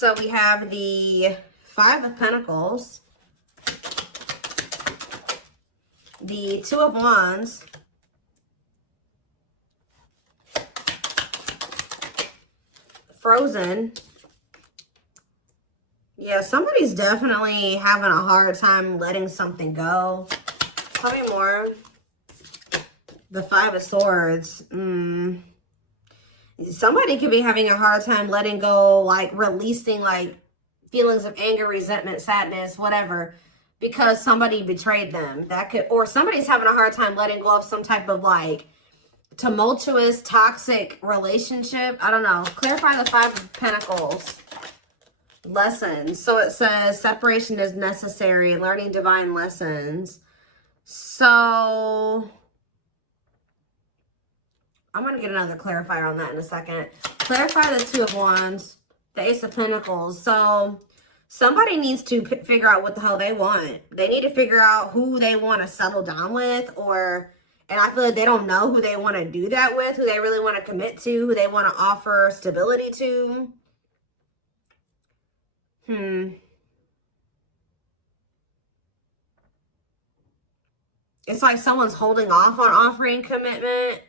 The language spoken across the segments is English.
So we have the Five of Pentacles, the Two of Wands, Frozen. Yeah, somebody's definitely having a hard time letting something go. Tell me more. The Five of Swords. Somebody could be having a hard time letting go, like releasing like feelings of anger, resentment, sadness, whatever, because somebody betrayed them. That could, or somebody's having a hard time letting go of some type of like tumultuous, toxic relationship. I don't know. Clarify the Five of Pentacles. Lessons. So it says separation is necessary, learning divine lessons. So I'm going to get another clarifier on that in a second. Clarify the Two of Wands, the Ace of Pentacles. So somebody needs to figure out what the hell they want. They need to figure out who they want to settle down with, and I feel like they don't know who they want to do that with, who they really want to commit to, who they want to offer stability to. It's like someone's holding off on offering commitment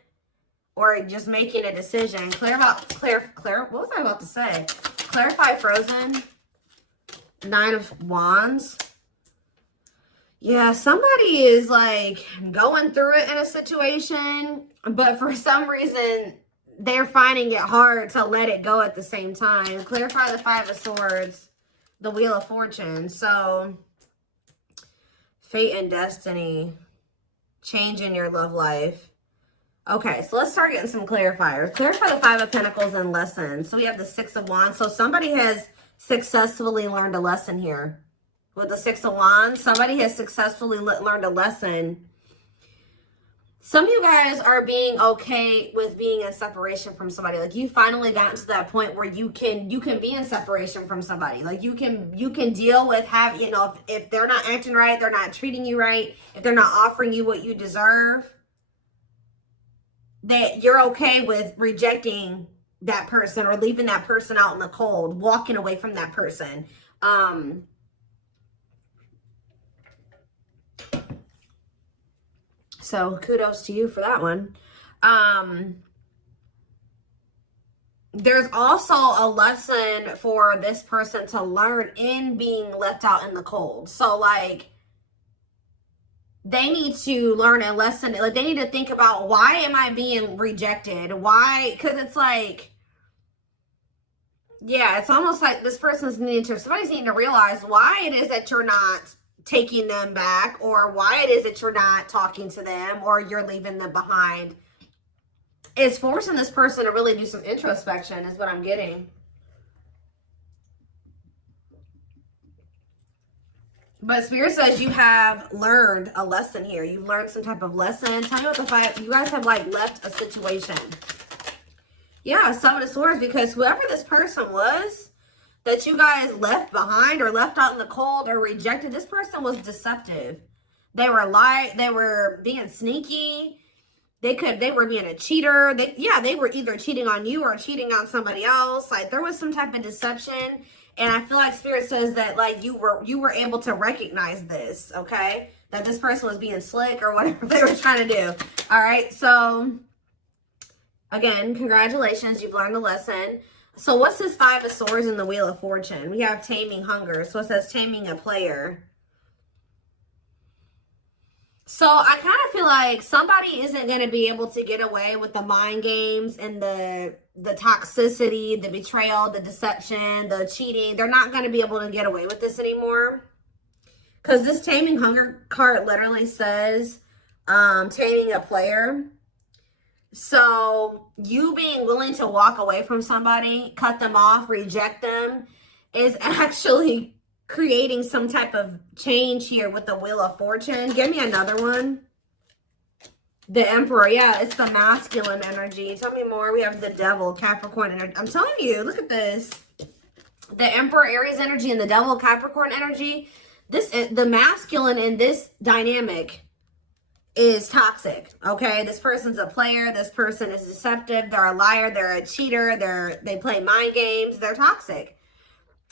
or just making a decision. What was I about to say? Clarify Frozen. Nine of Wands. Yeah, somebody is like going through it in a situation, but for some reason they're finding it hard to let it go at the same time. Clarify the Five of Swords, the Wheel of Fortune. So fate and destiny, change in your love life. Okay, so let's start getting some clarifiers. Clarify the Five of Pentacles and lessons. So we have the Six of Wands. So somebody has successfully learned a lesson here. With the Six of Wands, somebody has successfully learned a lesson. Some of you guys are being okay with being in separation from somebody. Like you finally gotten to that point where you can be in separation from somebody. Like you can deal with if they're not acting right, they're not treating you right, if they're not offering you what you deserve, that you're okay with rejecting that person or leaving that person out in the cold, walking away from that person. So kudos to you for that one. There's also a lesson for this person to learn in being left out in the cold. So like they need to learn a lesson. Like they need to think about, why am I being rejected? Why? Because it's like, yeah, it's almost like this person's somebody's needing to realize why it is that you're not taking them back, or why it is that you're not talking to them, or you're leaving them behind. It's forcing this person to really do some introspection is what I'm getting. But Spirit says you have learned a lesson here. You've learned some type of lesson. Tell me what the Five, you guys have like left a situation. Yeah, Seven of Swords, because whoever this person was that you guys left behind or left out in the cold or rejected, this person was deceptive. They were being sneaky. They were being a cheater. They were either cheating on you or cheating on somebody else. Like there was some type of deception. And I feel like Spirit says that like you were able to recognize this, okay? That this person was being slick or whatever they were trying to do. All right, so again, congratulations, you've learned a lesson. So what's this Five of Swords in the Wheel of Fortune? We have taming hunger. So it says taming a player. So I kind of feel like somebody isn't going to be able to get away with the mind games and the toxicity, the betrayal, the deception, the cheating. They're not going to be able to get away with this anymore. Because this taming hunger card literally says taming a player. So you being willing to walk away from somebody, cut them off, reject them, is actually creating some type of change here with the Wheel of Fortune. Give me another one. The Emperor. Yeah, it's the masculine energy. Tell me more. We have the Devil, Capricorn energy. I'm telling you, look at this. The Emperor, Aries energy, and the Devil, Capricorn energy. The masculine in this dynamic is toxic, okay? This person's a player. This person is deceptive. They're a liar. They're a cheater. They play mind games. They're toxic.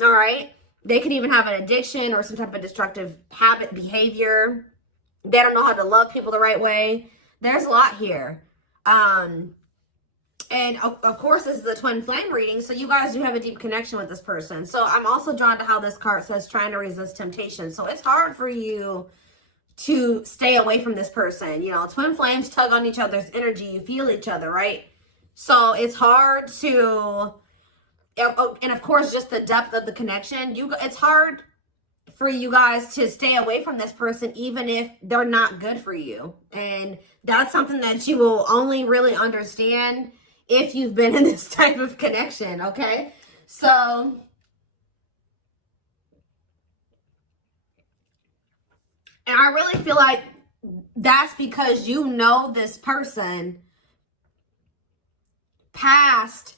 All right. They could even have an addiction or some type of destructive habit, behavior. They don't know how to love people the right way. There's a lot here. And of course, this is the twin flame reading, so you guys do have a deep connection with this person. So I'm also drawn to how this card says trying to resist temptation. So it's hard for you to stay away from this person. You know, twin flames tug on each other's energy. You feel each other, right? So it's hard to... And of course, just the depth of the connection. It's hard for you guys to stay away from this person, even if they're not good for you. And that's something that you will only really understand if you've been in this type of connection, okay? So, and I really feel like that's because you know this person past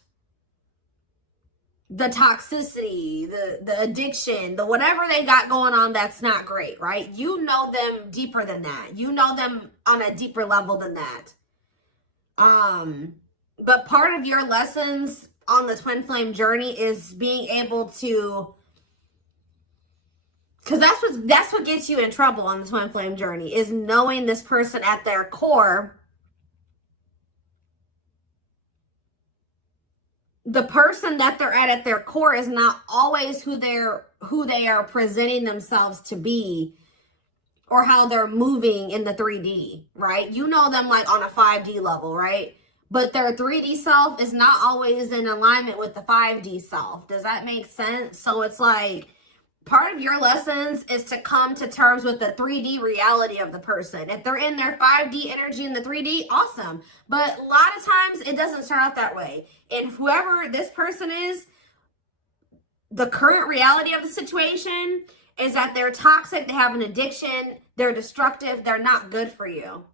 the toxicity, the addiction, the whatever they got going on that's not great, right? You know them deeper than that. You know them on a deeper level than that. But part of your lessons on the twin flame journey is being able to, because that's what gets you in trouble on the twin flame journey, is knowing this person at their core. The person that they're at their core is not always who they are presenting themselves to be, or how they're moving in the 3D, right? You know them like on a 5D level, right? But their 3D self is not always in alignment with the 5D self. Does that make sense? So it's like part of your lessons is to come to terms with the 3D reality of the person. If they're in their 5D energy in the 3D, awesome. But a lot of times it doesn't start out that way. And whoever this person is, the current reality of the situation is that they're toxic, they have an addiction, they're destructive, they're not good for you.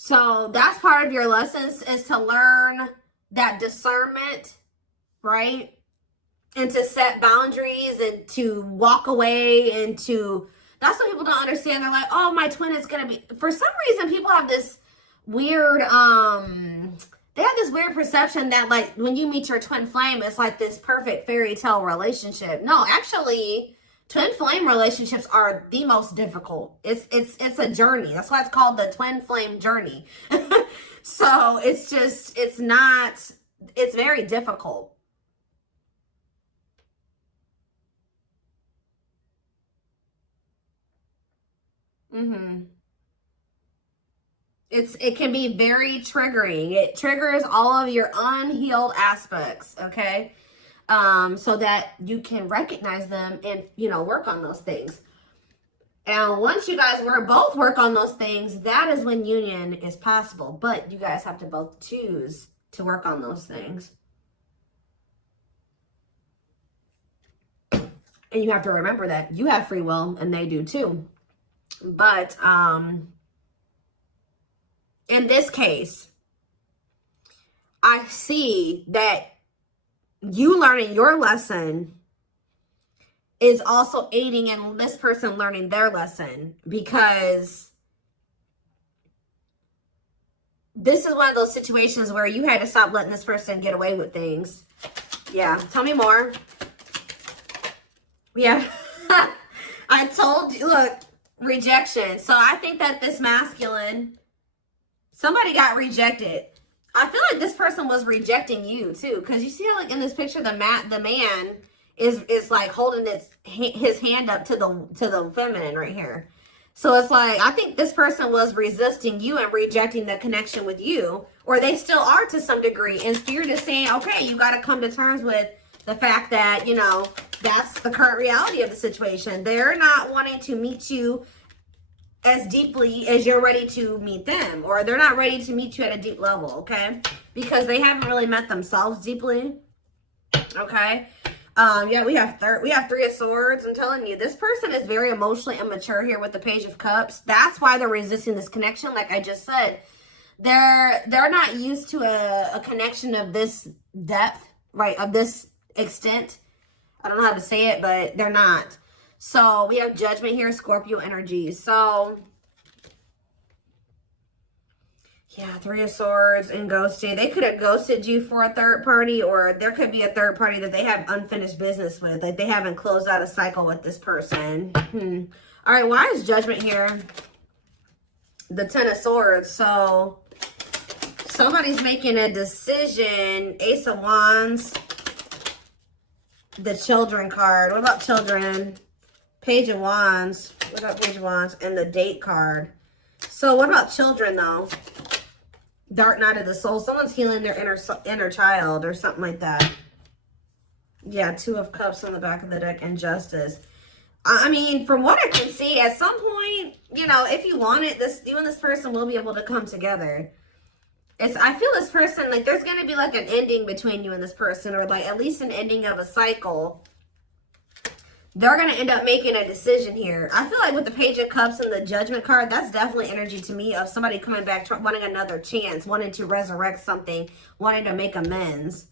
So that's part of your lessons, is to learn that discernment, right? And to set boundaries and to walk away, and to, that's what people don't understand. They're like, oh, my twin is going to be, for some reason, people have this weird, they have this weird perception that like when you meet your twin flame, it's like this perfect fairy tale relationship. No, actually, twin flame relationships are the most difficult. It's a journey. That's why it's called the twin flame journey. So it's very difficult. It can be very triggering. It triggers all of your unhealed aspects, okay? So that you can recognize them and, you know, work on those things. And once you guys both work on those things, that is when union is possible. But you guys have to both choose to work on those things. And you have to remember that you have free will and they do too. But, in this case, I see that you learning your lesson is also aiding in this person learning their lesson, because this is one of those situations where you had to stop letting this person get away with things. Yeah, tell me more. Yeah, I told you, look, rejection. So I think that this masculine, somebody got rejected. I feel like this person was rejecting you too, because you see how like in this picture the man is like holding his hand up to the feminine right here. So it's like I think this person was resisting you and rejecting the connection with you, or they still are to some degree. And Spirit is saying, okay, you got to come to terms with the fact that, you know, that's the current reality of the situation. They're not wanting to meet you as deeply as you're ready to meet them, or they're not ready to meet you at a deep level, okay? Because they haven't really met themselves deeply, okay? Yeah, we have Three of Swords. I'm telling you, this person is very emotionally immature here with the Page of Cups. That's why they're resisting this connection. Like I just said, they're not used to a connection of this depth, right? Of this extent. I don't know how to say it, but they're not. So we have Judgment here, Scorpio energy. So Yeah, Three of Swords and ghosting. They could have ghosted you for a third party, or there could be a third party that they have unfinished business with. Like, they haven't closed out a cycle with this person. All right, why is Judgment here? The Ten of Swords. So, somebody's making a decision. Ace of Wands. The Children card. What about children? Page of Wands. What about Page of Wands? And the Date card. So, what about children, though? Dark Night of the Soul. Someone's healing their inner child or something like that. Yeah, Two of Cups on the back of the deck and Justice. I mean, from what I can see, at some point, you know, if you want it, you and this person will be able to come together. I feel this person, like, there's going to be, like, an ending between you and this person, or, like, at least an ending of a cycle. They're going to end up making a decision here. I feel like with the Page of Cups and the Judgment card, that's definitely energy to me of somebody coming back, wanting another chance, wanting to resurrect something, wanting to make amends.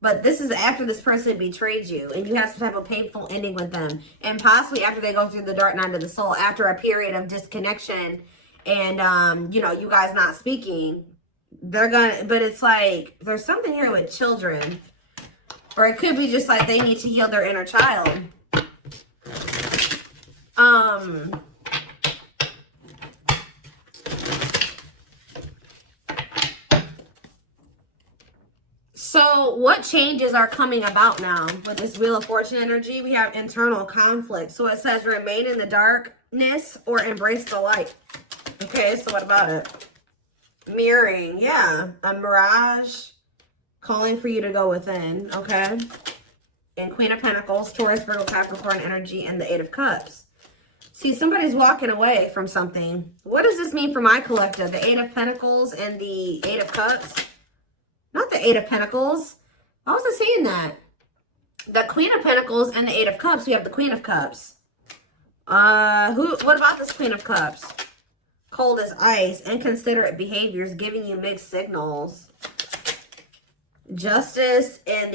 But this is after this person betrayed you, and you have some type of painful ending with them. And possibly after they go through the Dark Night of the Soul, after a period of disconnection and, you know, you guys not speaking. They're gonna, but it's like, there's something here with children. Or it could be just like they need to heal their inner child. So what changes are coming about now with this Wheel of Fortune energy? We have internal conflict. So it says remain in the darkness or embrace the light. Okay, so what about it? Mirroring, yeah. A mirage calling for you to go within, okay? And Queen of Pentacles, Taurus, Virgo, Capricorn energy, and the Eight of Cups. See, somebody's walking away from something. What does this mean for my collective? The Eight of Pentacles and the Eight of Cups? Not the Eight of Pentacles. Why was I saying that? The Queen of Pentacles and the Eight of Cups. We have the Queen of Cups. What about this Queen of Cups? Cold as ice, inconsiderate behaviors, giving you mixed signals. Justice and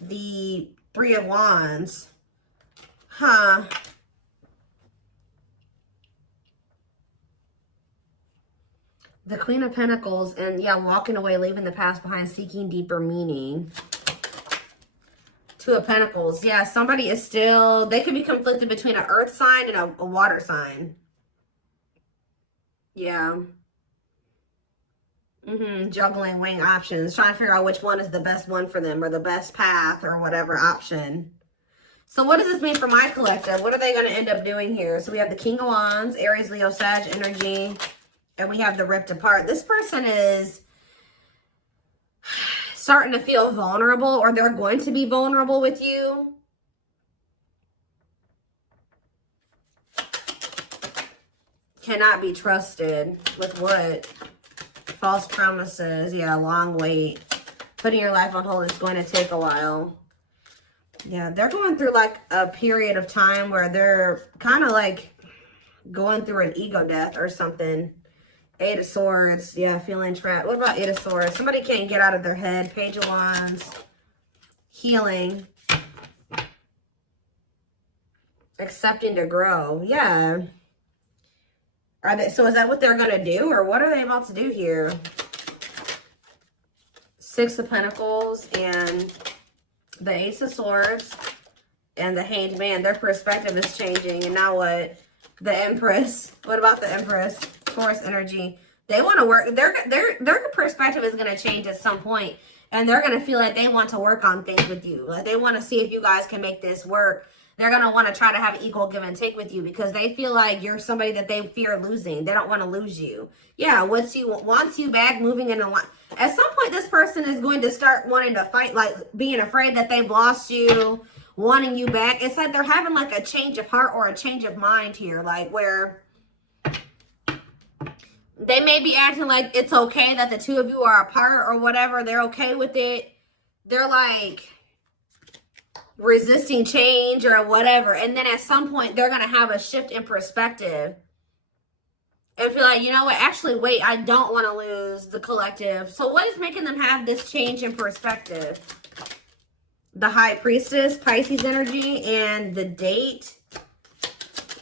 the Three of Wands. Huh. The Queen of Pentacles and, yeah, walking away, leaving the past behind, seeking deeper meaning. Two of Pentacles. Yeah, somebody is still, they could be conflicted between an earth sign and a water sign. Yeah. Juggling, weighing options. Trying to figure out which one is the best one for them or the best path or whatever option. So what does this mean for my collective? What are they going to end up doing here? So we have the King of Wands, Aries, Leo, Sag energy. And we have the Ripped Apart. This person is starting to feel vulnerable, or they're going to be vulnerable with you. Cannot be trusted with what? False promises. Yeah, long wait. Putting your life on hold is going to take a while. Yeah, they're going through like a period of time where they're kind of like going through an ego death or something. Eight of Swords. Yeah, feeling trapped. What about Eight of Swords? Somebody can't get out of their head. Page of Wands. Healing. Accepting to grow. Yeah. Are they, so is that what they're going to do? Or what are they about to do here? Six of Pentacles and the Ace of Swords and the Hanged Man. Their perspective is changing. And now what? The Empress. What about the Empress? Taurus energy. They want to work. Their perspective is going to change at some point, and they're going to feel like they want to work on things with you. Like they want to see if you guys can make this work. They're going to want to try to have equal give and take with you because they feel like you're somebody that they fear losing. They don't want to lose you. Yeah, wants you back, moving in a line. At some point, this person is going to start wanting to fight, like being afraid that they've lost you, wanting you back. It's like they're having like a change of heart or a change of mind here, like where they may be acting like it's okay that the two of you are apart or whatever. They're okay with it. They're like resisting change or whatever. And then at some point, they're going to have a shift in perspective and feel like, you know what, actually, wait, I don't want to lose the collective. So what is making them have this change in perspective? The High Priestess, Pisces energy, and the Date.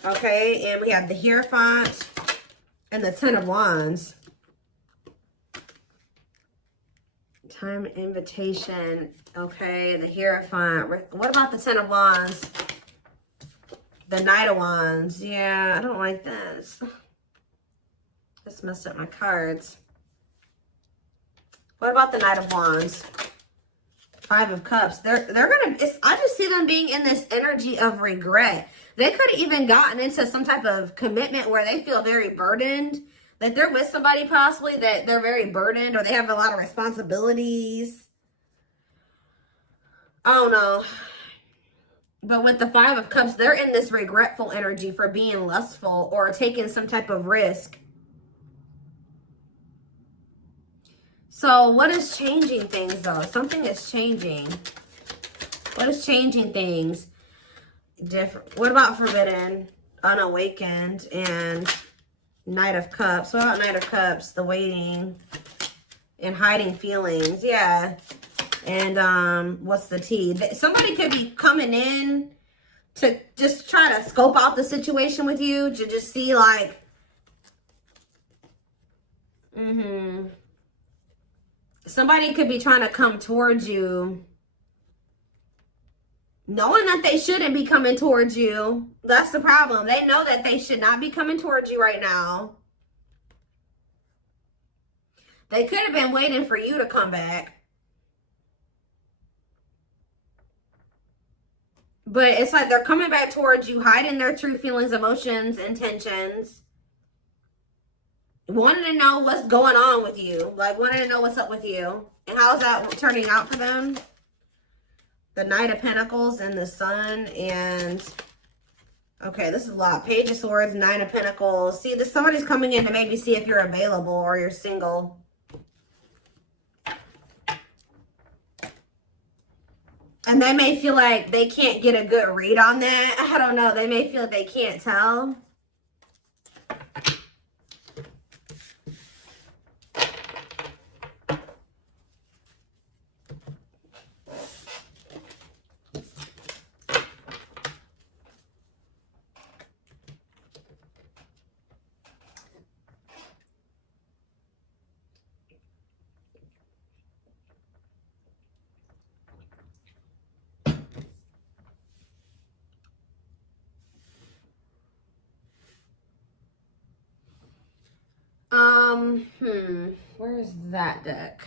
Okay, and we have the Hierophant and the Ten of Wands. Time invitation. Okay, the Hierophant. What about the Ten of Wands? The Knight of Wands. Yeah, I don't like this. Just messed up my cards. What about the Knight of Wands? Five of Cups. They're gonna, I just see them being in this energy of regret. They could have even gotten into some type of commitment where they feel very burdened. That they're with somebody possibly that they're very burdened, or they have a lot of responsibilities. I don't know. But with the Five of Cups, they're in this regretful energy for being lustful or taking some type of risk. So what is changing things though? Something is changing. What is changing things? Different. What about Forbidden, Unawakened, and Knight of Cups? What about Knight of Cups? The waiting and hiding feelings. Yeah. And what's the T? Somebody could be coming in to just try to scope out the situation with you, to just see like, somebody could be trying to come towards you knowing that they shouldn't be coming towards you. That's the problem. They know that they should not be coming towards you right now. They could have been waiting for you to come back. But it's like they're coming back towards you, hiding their true feelings, emotions, intentions. Wanting to know what's going on with you. Like, wanting to know what's up with you. And how is that turning out for them? The Knight of Pentacles and the Sun. And, okay, this is a lot. Page of Swords, Nine of Pentacles. See, somebody's coming in to maybe see if you're available or you're single. And they may feel like they can't get a good read on that. I don't know. They may feel like they can't tell. Where's that deck?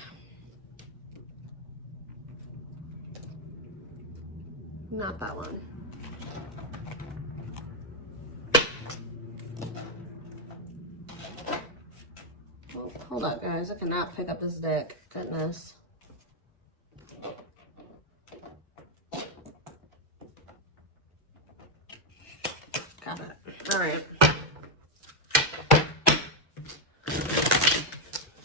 Not that one. Oh, hold up, guys. I cannot pick up this deck. Goodness. Got it. All right.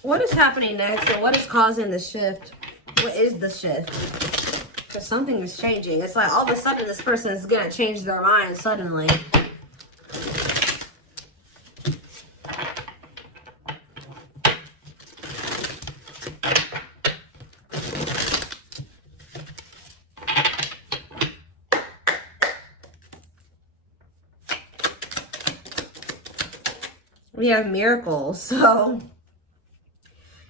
What is happening next, and what is causing the shift? What is the shift? Because something is changing. It's like all of a sudden this person is going to change their mind suddenly. We have miracles, so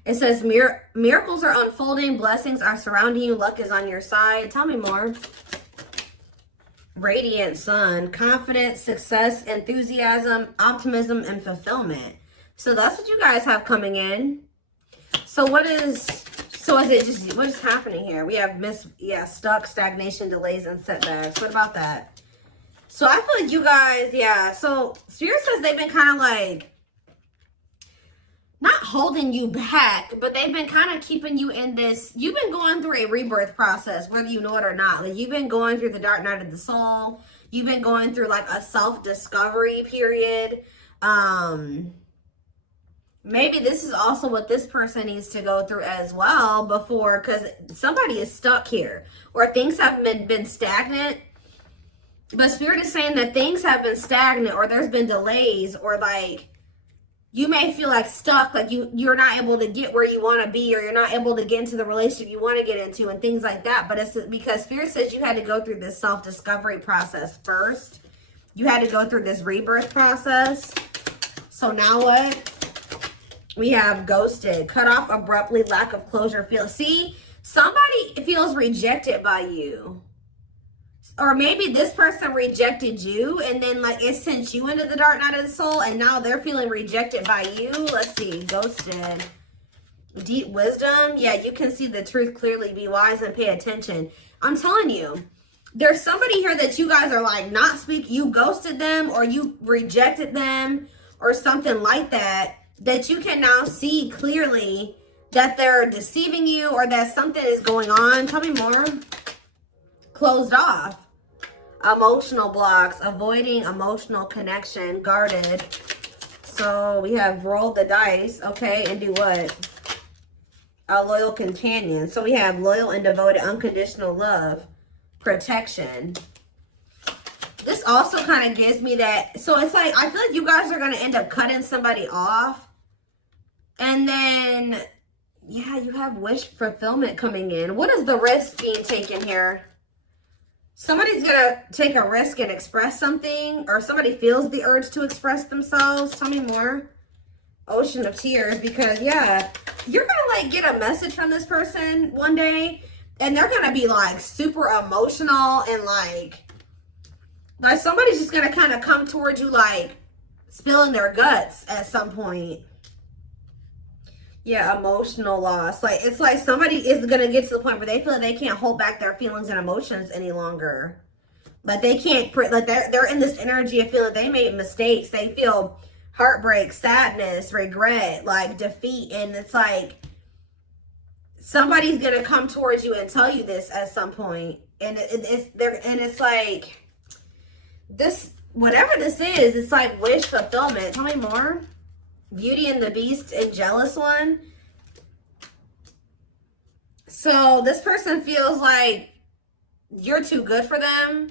it says miracles are unfolding, blessings are surrounding you, luck is on your side. Tell me more. Radiant Sun, confidence, success, enthusiasm, optimism, and fulfillment. So that's what you guys have coming in. So what is happening here? We have stuck, stagnation, delays, and setbacks. What about that? So I feel like you guys, so Spirit says they've been kind of like, not holding you back, but they've been kind of keeping you in this. You've been going through a rebirth process, whether you know it or not. Like, you've been going through the dark night of the soul. You've been going through like a self-discovery period. Maybe this is also what this person needs to go through as well before, because somebody is stuck here, or things have been stagnant. But Spirit is saying that things have been stagnant, or there's been delays, or like, you may feel like stuck, like you're not able to get where you want to be, or you're not able to get into the relationship you want to get into and things like that. But it's because Spirit says you had to go through this self-discovery process first. You had to go through this rebirth process. So now what? We have ghosted, cut off abruptly, lack of closure. See, somebody feels rejected by you. Or maybe this person rejected you and then like it sent you into the dark night of the soul and now they're feeling rejected by you. Let's see, ghosted. Deep wisdom. Yeah, you can see the truth clearly. Be wise and pay attention. I'm telling you, there's somebody here that you guys are like not speak. You ghosted them or you rejected them or something like that. That you can now see clearly that they're deceiving you or that something is going on. Tell me more. Closed off. Emotional blocks, avoiding emotional connection, guarded. So we have rolled the dice, okay, and do what? A loyal companion. So we have loyal and devoted, unconditional love, protection. This also kind of gives me that. So it's like, I feel like you guys are going to end up cutting somebody off. And then, yeah, you have wish fulfillment coming in. What is the risk being taken here? Somebody's going to take a risk and express something, or somebody feels the urge to express themselves. Tell me more. Ocean of tears, because, yeah, you're going to, like, get a message from this person one day, and they're going to be, like, super emotional, and, like somebody's just going to kind of come towards you, like, spilling their guts at some point. Yeah, emotional loss. Like, it's like somebody is going to get to the point where they feel like they can't hold back their feelings and emotions any longer. Like, they can't, like, they're in this energy of feeling they made mistakes. They feel heartbreak, sadness, regret, like, defeat. And it's like, somebody's going to come towards you and tell you this at some point. And it's like, this, whatever this is, it's like wish fulfillment. Tell me more. Beauty and the Beast and Jealous One. So this person feels like you're too good for them,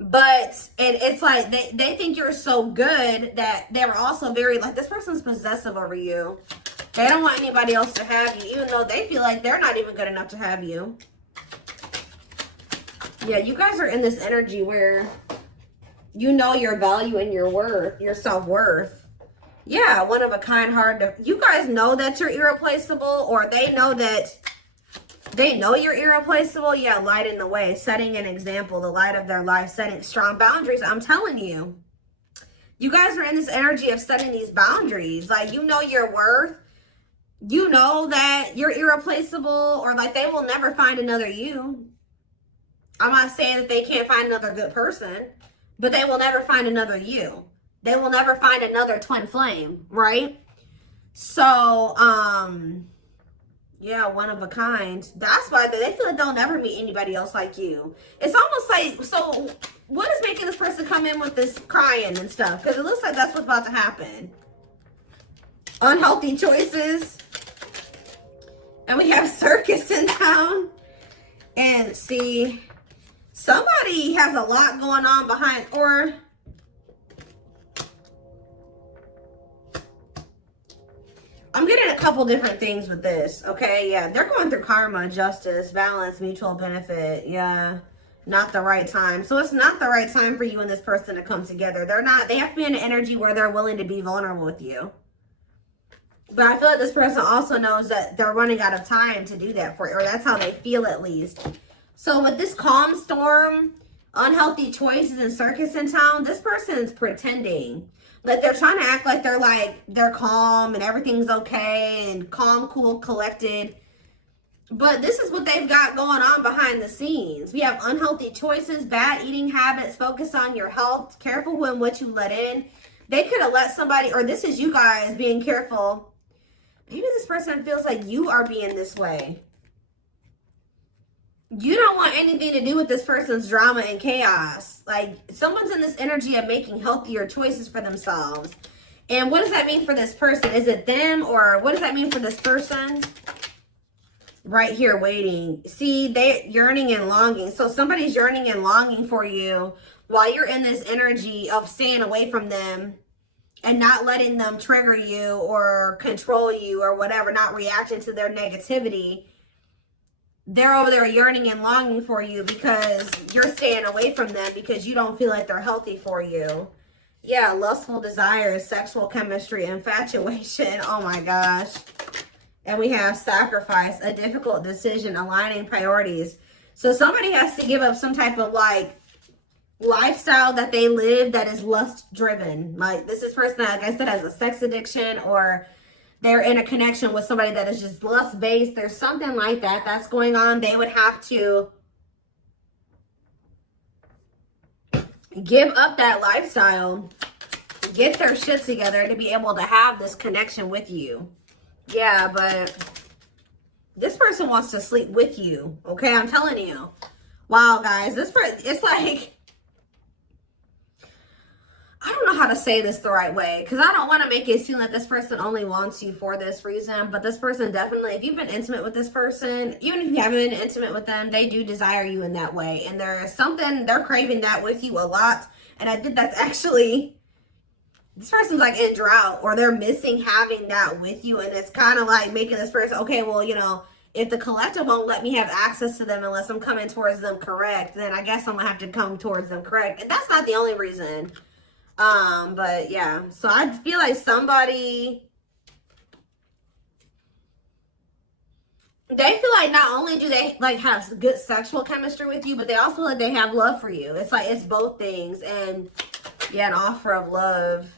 but it's like they think you're so good that they're also very, like, this person's possessive over you. They don't want anybody else to have you, even though they feel like they're not even good enough to have you. Yeah, you guys are in this energy where you know your value and your worth, your self-worth. Yeah, one of a kind, hard to, you guys know that you're irreplaceable, or they know you're irreplaceable. Yeah, light in the way, setting an example, the light of their life, setting strong boundaries. I'm telling you, you guys are in this energy of setting these boundaries. Like, you know your worth. You know that you're irreplaceable, or like they will never find another you. I'm not saying that they can't find another good person, but they will never find another you. They will never find another twin flame, right? So, yeah, one of a kind. That's why they feel like they'll never meet anybody else like you. It's almost like, so what is making this person come in with this crying and stuff? Because it looks like that's what's about to happen. Unhealthy choices. And we have circus in town. And see, somebody has a lot going on behind, or I'm getting a couple different things with this, okay? Yeah, they're going through karma, justice, balance, mutual benefit. Yeah, not the right time. So it's not the right time for you and this person to come together. They have to be in an energy where they're willing to be vulnerable with you. But I feel like this person also knows that they're running out of time to do that for you, or that's how they feel at least. So with this calm storm, unhealthy choices, and circus in town, this person is pretending. Like, they're trying to act like they're calm and everything's okay and calm, cool, collected. But this is what they've got going on behind the scenes. We have unhealthy choices, bad eating habits, focus on your health, careful when what you let in. They could have let somebody, or this is you guys being careful. Maybe this person feels like you are being this way. You don't want anything to do with this person's drama and chaos. Like, someone's in this energy of making healthier choices for themselves. And what does that mean for this person? Is it them, or what does that mean for this person? Right here, waiting. See, they're yearning and longing. So somebody's yearning and longing for you while you're in this energy of staying away from them and not letting them trigger you or control you or whatever, not reacting to their negativity. They're over there yearning and longing for you because you're staying away from them because you don't feel like they're healthy for you. Yeah, lustful desires, sexual chemistry, infatuation. Oh my gosh. And we have sacrifice, a difficult decision, aligning priorities. So somebody has to give up some type of like lifestyle that they live that is lust driven. Like this is person that, like I said, has a sex addiction, or they're in a connection with somebody that is just lust based. There's something like that that's going on. They would have to give up that lifestyle, get their shit together to be able to have this connection with you. Yeah, but this person wants to sleep with you. Okay, I'm telling you. Wow, guys, this person, it's like, I don't know how to say this the right way, because I don't want to make it seem like this person only wants you for this reason, but this person definitely, if you've been intimate with this person, even if you haven't been intimate with them, they do desire you in that way. And there's something, they're craving that with you a lot. And I think that's actually, this person's like in drought, or they're missing having that with you. And it's kind of like making this person, okay, well, you know, if the collective won't let me have access to them unless I'm coming towards them correct, then I guess I'm gonna have to come towards them correct. And that's not the only reason. But yeah, so I feel like somebody, they feel like not only do they like have good sexual chemistry with you, but they also feel like they have love for you. It's like, it's both things. And yeah, an offer of love,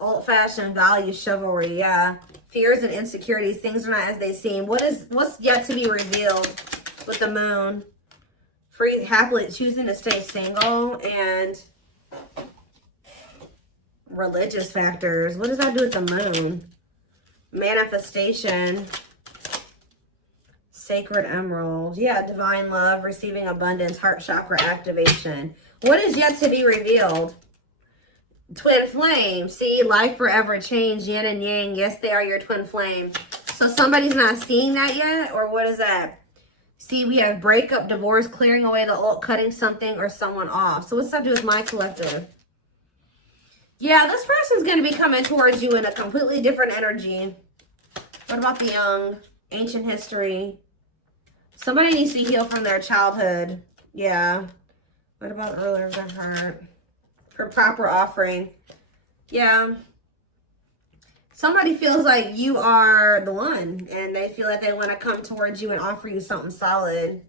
old-fashioned value, chivalry. Yeah, fears and insecurities, things are not as they seem. What's yet to be revealed with the moon? Free, happily choosing to stay single, and religious factors. What does that do with the moon? Manifestation, sacred emerald. Yeah, divine love, receiving abundance, heart chakra activation. What is yet to be revealed? Twin flame. See, life forever change, yin and yang. Yes, they are your twin flame. So somebody's not seeing that yet, or what is that? See, we have breakup, divorce, clearing away the old, cutting something or someone off. So what's that do with my collective? Yeah, this person's going to be coming towards you in a completely different energy. What about the young? Ancient history. Somebody needs to heal from their childhood. Yeah. What about earlier than hurt? For proper offering. Yeah. Somebody feels like you are the one, and they feel like they want to come towards you and offer you something solid.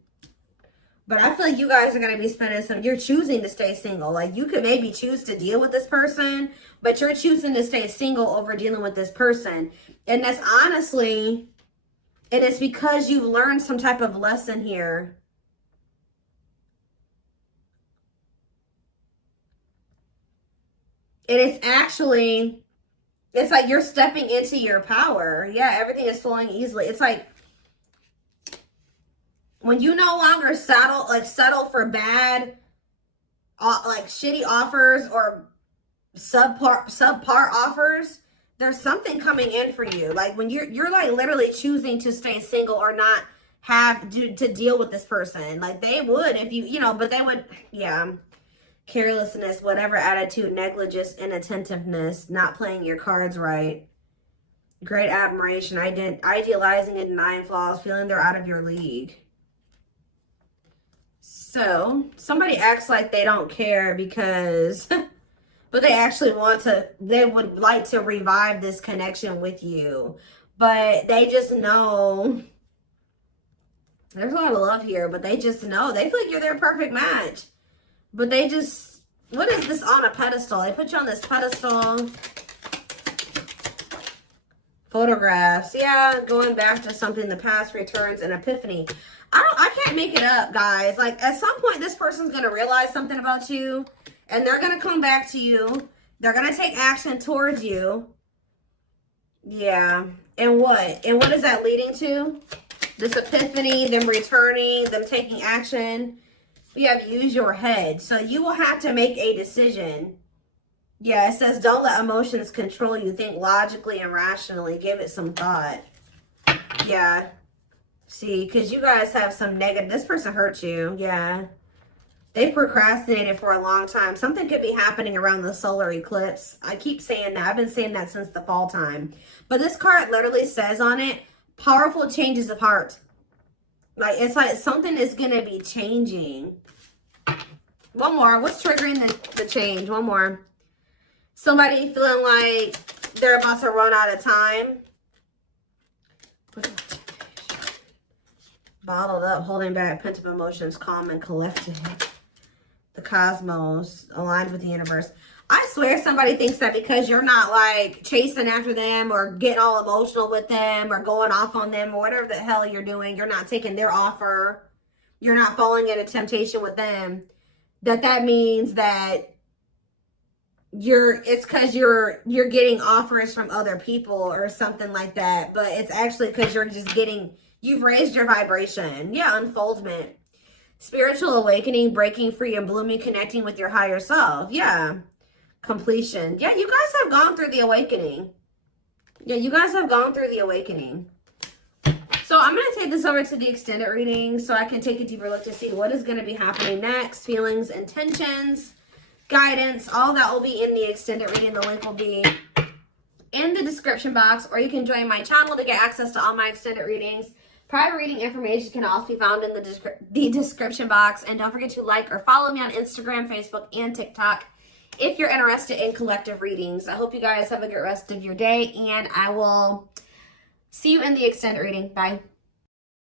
But I feel like you guys are going to be spending you're choosing to stay single. Like, you could maybe choose to deal with this person, but you're choosing to stay single over dealing with this person. And that's honestly, and it's because you've learned some type of lesson here. And it's actually, it's like you're stepping into your power. Yeah, everything is flowing easily. It's like, when you no longer settle for bad, like shitty offers or subpar offers, there's something coming in for you. Like when you're like literally choosing to stay single or not have to deal with this person. Like they would if you know, but they would, yeah. Carelessness, whatever attitude, negligence, inattentiveness, not playing your cards right. Great admiration, idealizing and denying flaws, feeling they're out of your league. So somebody acts like they don't care because, but they actually they would like to revive this connection with you. But they just know, there's a lot of love here, but they just know, they feel like you're their perfect match. But they just, what is this on a pedestal? They put you on this pedestal. Photographs. Yeah, going back to something, the past returns, an epiphany. I can't make it up, guys. Like, at some point, this person's going to realize something about you, and they're going to come back to you. They're going to take action towards you. Yeah. And what? And what is that leading to? This epiphany, them returning, them taking action. You have used your head. So you will have to make a decision. Yeah, it says don't let emotions control you. Think logically and rationally. Give it some thought. Yeah. See, because you guys have some negative, this person hurt you. Yeah. They procrastinated for a long time. Something could be happening around the solar eclipse. I keep saying that. I've been saying that since the fall time. But this card literally says on it, powerful changes of heart. Like, it's like something is going to be changing. One more. What's triggering the change? One more. Somebody feeling like they're about to run out of time. Bottled up, holding back, pent up emotions, calm and collected. The cosmos, aligned with the universe. I swear somebody thinks that because you're not like chasing after them or getting all emotional with them or going off on them or whatever the hell you're doing, you're not taking their offer, you're not falling into temptation with them, that means that it's because you're getting offers from other people or something like that. But it's actually because you're just you've raised your vibration. Yeah, unfoldment. Spiritual awakening, breaking free and blooming, connecting with your higher self. Yeah. Completion. Yeah, you guys have gone through the awakening. Yeah, you guys have gone through the awakening. So I'm going to take this over to the extended reading so I can take a deeper look to see what is going to be happening next. Feelings, intentions, guidance, all that will be in the extended reading. The link will be in the description box, or you can join my channel to get access to all my extended readings. Private reading information can also be found in the description box. And don't forget to like or follow me on Instagram, Facebook, and TikTok if you're interested in collective readings. I hope you guys have a good rest of your day, and I will see you in the extended reading. Bye.